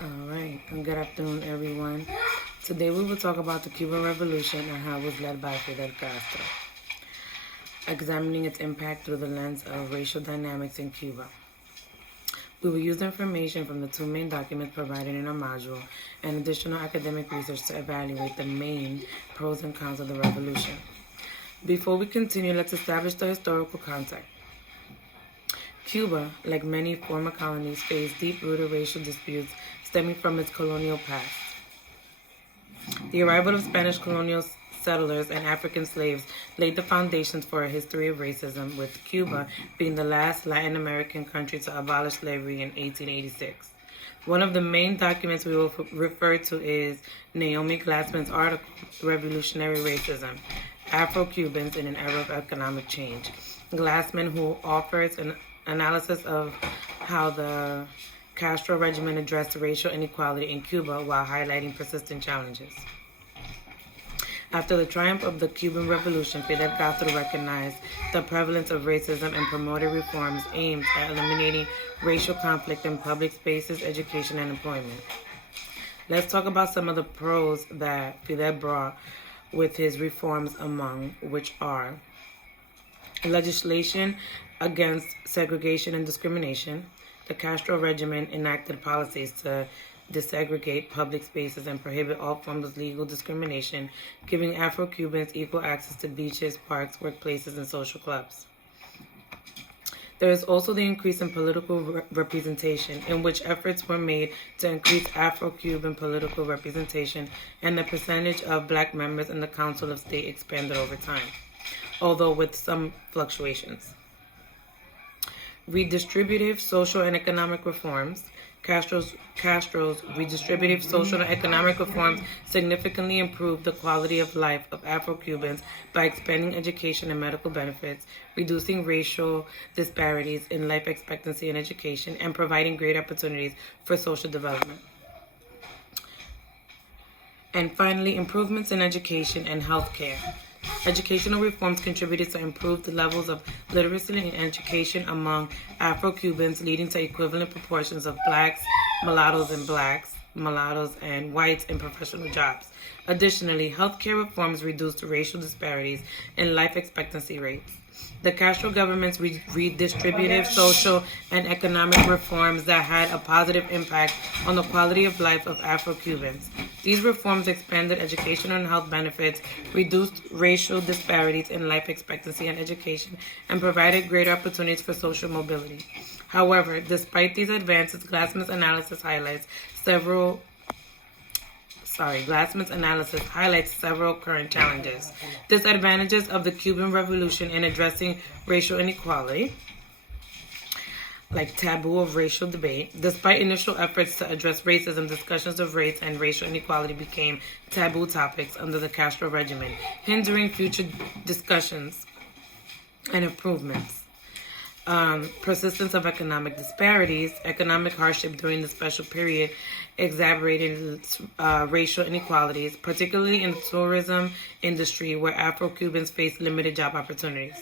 Alright, and good afternoon, everyone. Today we will talk about the Cuban Revolution and how it was led by Fidel Castro, examining its impact through the lens of racial dynamics in Cuba. We will use information from the two main documents provided in our module and additional academic research to evaluate the main pros and cons of the revolution. Before we continue, let's establish the historical context. Cuba, like many former colonies, faced deep-rooted racial disputes stemming from its colonial past. The arrival of Spanish colonial settlers and African slaves laid the foundations for a history of racism, with Cuba being the last Latin American country to abolish slavery in 1886. One of the main documents we will refer to is Naomi Glassman's article, Revolutionary Racism, Afro-Cubans in an Era of Economic Change. Glassman, who offers an analysis of how the Castro regime addressed racial inequality in Cuba while highlighting persistent challenges. After the triumph of the Cuban Revolution, Fidel Castro recognized the prevalence of racism and promoted reforms aimed at eliminating racial conflict in public spaces, education, and employment. Let's talk about some of the pros that Fidel brought with his reforms, among which are legislation against segregation and discrimination. The Castro regime enacted policies to desegregate public spaces and prohibit all forms of legal discrimination, giving Afro-Cubans equal access to beaches, parks, workplaces, and social clubs. There is also the increase in political representation, in which efforts were made to increase Afro-Cuban political representation, and the percentage of black members in the Council of State expanded over time, although with some fluctuations. Redistributive social and economic reforms. Castro's redistributive social and economic reforms significantly improved the quality of life of Afro-Cubans by expanding education and medical benefits, reducing racial disparities in life expectancy and education, and providing great opportunities for social development. And finally, improvements in education and healthcare. Educational reforms contributed to improved levels of literacy and education among Afro-Cubans, leading to equivalent proportions of blacks, mulattoes, and whites in professional jobs. Additionally, healthcare reforms reduced racial disparities in life expectancy rates. The Castro government's redistributive social and economic reforms that had a positive impact on the quality of life of Afro-Cubans. These reforms expanded educational and health benefits, reduced racial disparities in life expectancy and education, and provided greater opportunities for social mobility. However, despite these advances, Glassman's analysis highlights several current challenges. Disadvantages of the Cuban Revolution in addressing racial inequality, like taboo of racial debate. Despite initial efforts to address racism, discussions of race and racial inequality became taboo topics under the Castro regime, hindering future discussions and improvements. Persistence of economic disparities. Economic hardship during the special period exacerbated racial inequalities, particularly in the tourism industry where Afro-Cubans faced limited job opportunities.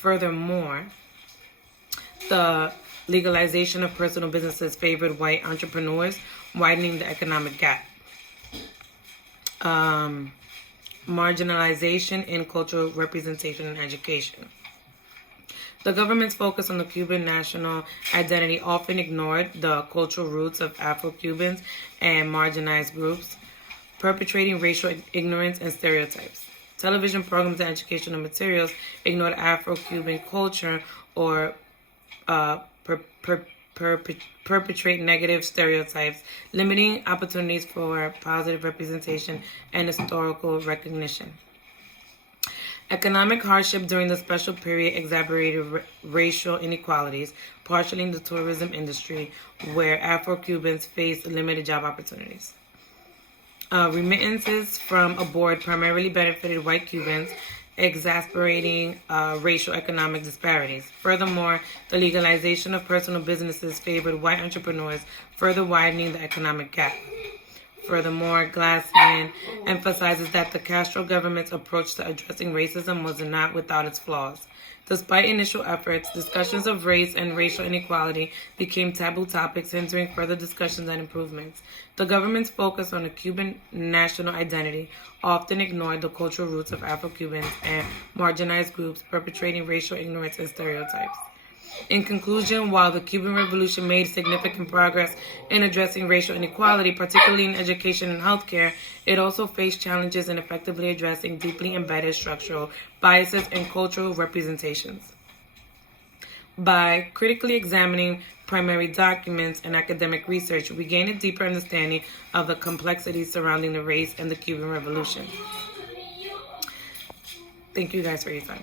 Furthermore, the legalization of personal businesses favored white entrepreneurs, widening the economic gap. Marginalization in cultural representation and education. The government's focus on the Cuban national identity often ignored the cultural roots of Afro-Cubans and marginalized groups, perpetrating racial ignorance and stereotypes. Television programs and educational materials ignored Afro-Cuban culture or perpetrate negative stereotypes, limiting opportunities for positive representation and historical recognition. Economic hardship during the special period exacerbated racial inequalities, partially in the tourism industry, where Afro-Cubans faced limited job opportunities. Remittances from abroad primarily benefited white Cubans, exacerbating racial economic disparities. Furthermore, the legalization of personal businesses favored white entrepreneurs, further widening the economic gap. Furthermore, Glassman emphasizes that the Castro government's approach to addressing racism was not without its flaws. Despite initial efforts, discussions of race and racial inequality became taboo topics, hindering further discussions and improvements. The government's focus on the Cuban national identity often ignored the cultural roots of Afro-Cubans and marginalized groups, perpetrating racial ignorance and stereotypes. In conclusion, while the Cuban Revolution made significant progress in addressing racial inequality, particularly in education and healthcare, it also faced challenges in effectively addressing deeply embedded structural biases and cultural representations. By critically examining primary documents and academic research, we gain a deeper understanding of the complexities surrounding the race and the Cuban Revolution. Thank you guys for your time.